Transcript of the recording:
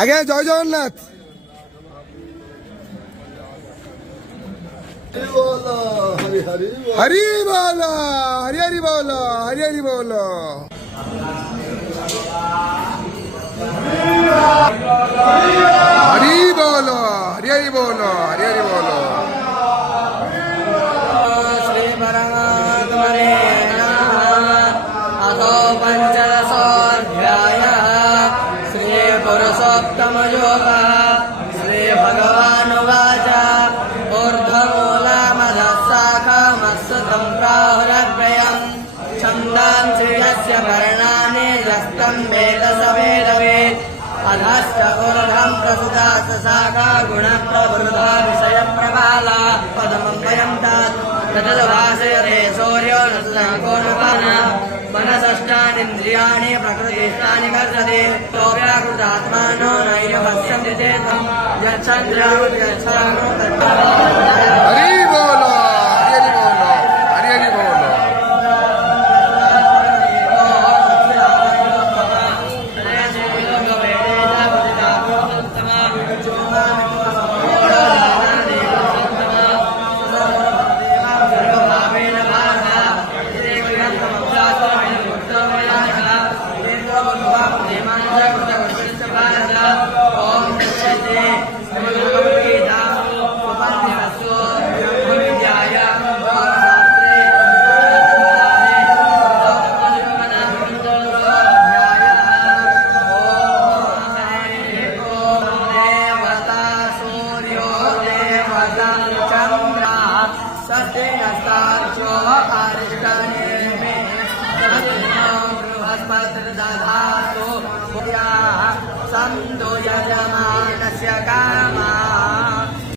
আগে জয় জগন্নাথ। হরি হরি বল, হরি হরি বল, হরি হরি বল। হরি বল, হরি হরি বল, হরি হরি বল। শ্রী পরমাত্মনে अथो पंचदशोऽध्यायः श्री पुरुषोत्तम योगः। श्री भगवानुवाच ऊर्ध्वमूलमधःशाखामश्रुतं प्राहुरव्ययम् छन्दांसि यस्य पर्णानि यस्तं वेद स वेदवेत्। अधश्च ऊर्ध्वं प्रसुता शाखा गुणप्रवृद्धा विषयप्रबाला पदमं वयं तत् तदभासयते सूर्यो न कोऽनुपानः मनसष्टानीन्द्रियाणि प्रकृतिस्थानि कर्षति तोऽप्याकृतात्मानो नैव पश्यन्ति चेत् यच्छन्द्राणो यच्छानो हरि बोल, हरि बोल, हरि हरि बोल। संदो यजमानस्य कामा